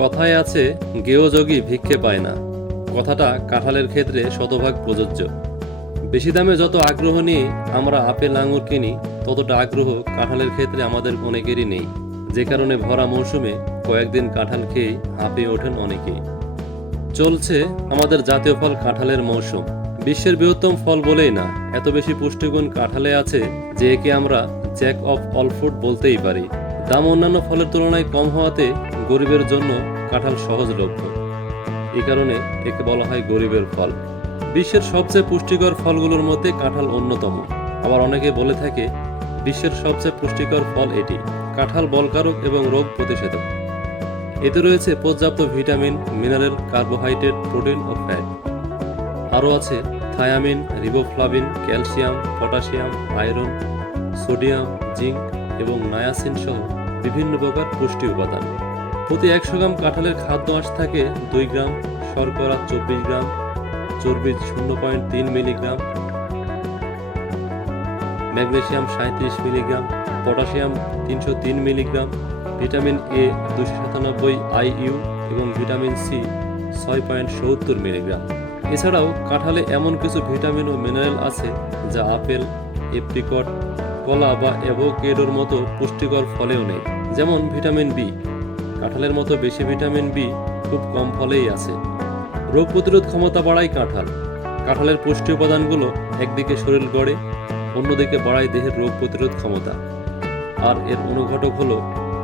কথায় আছে গেও যোগী ভিক্ষে পায় না। কথাটা কাঁঠালের ক্ষেত্রে শতভাগ প্রযোজ্য। বেশি দামে যত আগ্রহ নিয়ে আমরা আপেল আঙুর কিনি, ততটা আগ্রহ কাঁঠালের ক্ষেত্রে আমাদের অনেকেরই নেই। যে কারণে ভরা মৌসুমে কয়েকদিন কাঁঠাল খেয়ে হাঁপিয়ে ওঠেন অনেকেই। চলছে আমাদের জাতীয় ফল কাঁঠালের মৌসুম। বিশ্বের বৃহত্তম ফল বলেই না, এত বেশি পুষ্টিগুণ কাঁঠালে আছে যে একে আমরা জ্যাক অফ অল ফ্রুট বলতেই পারি। দাম অন্যান্য ফলের তুলনায় কম হওয়াতে গরিবের জন্য কাঁঠাল সহজলভ্য। এই কারণে একে বলা হয় গরিবের ফল। বিশ্বের সবচেয়ে পুষ্টিকর ফলগুলোর মধ্যে কাঁঠাল অন্যতম। আবার অনেকে বলে থাকে বিশ্বের সবচেয়ে পুষ্টিকর ফল এটি। কাঁঠাল বলকারক এবং রোগ প্রতিষেধক। এতে রয়েছে পর্যাপ্ত ভিটামিন, মিনারেল, কার্বোহাইড্রেট, প্রোটিন ও ফ্যাট। আরও আছে thymine, riboflavin, calcium, potassium, iron, sodium, zinc এবং নায়াসিন সহ বিভিন্ন প্রকার পুষ্টি উপাদান। প্রতি 100 গ্রাম কাঁঠালের খাদ্য আঁশ থাকে 2 গ্রাম, শর্করা 24 গ্রাম, চর্বি 0.3 milligram, magnesium 37 milligram, potassium 303 milligram, vitamin A 297 IU এবং ভিটামিন সি 6.70 মিলিগ্রাম। এছাড়াও কাঁঠালে এমন কিছু ভিটামিন ও মিনারেল আছে যা আপেল, এপ্রিকট, কলা বা অ্যাভোকেডোর মতো পুষ্টিকর ফলেও নেই। যেমন ভিটামিন বি। কাঁঠালের মতো বেশি ভিটামিন বি খুব কম ফলেই আছে। রোগ প্রতিরোধ ক্ষমতা বাড়ায় কাঁঠাল। কাঁঠালের পুষ্টি উপাদানগুলো একদিকে শরীর গড়ে, অন্যদিকে বাড়ায় দেহের রোগ প্রতিরোধ ক্ষমতা। আর এর অনুঘটক হলো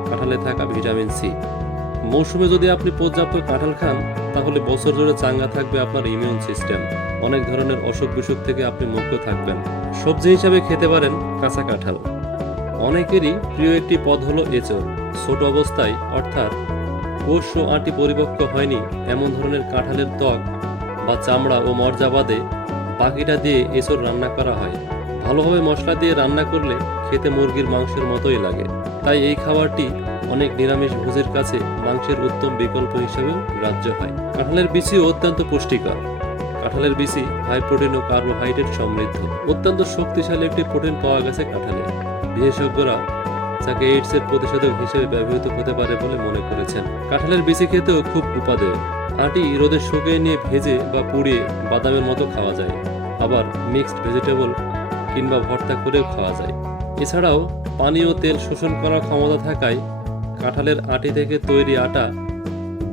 কাঁঠালে থাকা ভিটামিন সি। মৌসুমে যদি আপনি পর্যাপ্ত কাঁঠাল খান, তাহলে বছর জুড়ে চাঙ্গা থাকবে আপনার ইমিউন সিস্টেম। অনেক ধরনের অসুখ বিসুখ থেকে আপনি মুক্ত থাকবেন। সবজি হিসাবে খেতে পারেন কাঁচা কাঁঠাল। অনেকেরই প্রিয় একটি পদ হলো এঁচড়। ছোট অবস্থায় অর্থাৎ কোষ ও আঁটি পরিপক্ক হয়নি এমন ধরনের কাঁঠালের ত্বক বা চামড়া ও মর্যা বাদে বাকিটা দিয়ে এঁচড় রান্না করা হয়। ভালোভাবে মশলা দিয়ে রান্না করলে খেতে মুরগির মাংসের মতোই লাগে। তাই এই খাবারটি অনেক নিরামিষ ভোজের কাছে মাংসের উত্তম বিকল্প হিসেবেও গ্রাহ্য হয়। কাঁঠালের বিচিও অত্যন্ত পুষ্টিকর। কাঁঠালের বিচি হাই প্রোটিন ও কার্বোহাইড্রেট সমৃদ্ধ। অত্যন্ত শক্তিশালী একটি প্রোটিন পাওয়া গেছে কাঁঠালে। বিশেষজ্ঞরা যাকে এইডসের প্রতিষেধক হিসেবে ব্যবহৃত হতে পারে বলে মনে করেছেন। কাঁঠালের বিচি খেতেও খুব উপাদেয়। আটি রোদে শুকিয়ে নিয়ে ভেজে বা পুড়িয়ে বাদামের মতো খাওয়া যায়। আবার মিক্সড ভেজিটেবল কিংবা ভর্তা করেও খাওয়া যায়। এছাড়াও পানি ও তেল শোষণ করার ক্ষমতা থাকায় কাঁঠালের আটি থেকে তৈরি আটা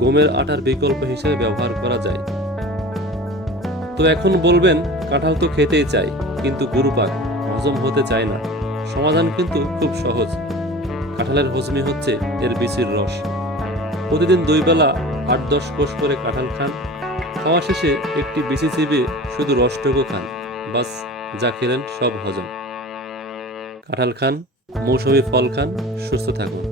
গমের আটার বিকল্প হিসেবে ব্যবহার করা যায়। তো এখন বলবেন কাঁঠাল তো খেতেই চাই, কিন্তু গুরুপাক, হজম হতে চায় না। সমাধান কিন্তু খুব সহজ। কাঁঠালের হজমি হচ্ছে এর বিচির রস। প্রতিদিন 2 বেলা 8-10 কোষ করে কাঁঠাল খান। খাওয়া শেষে একটি বিচি চিবিয়ে শুধু রসটুকু খান। বাস, যা খেলেন সব হজম। কাঁঠাল খান, মৌসুমী ফল খান, সুস্থ থাকুন।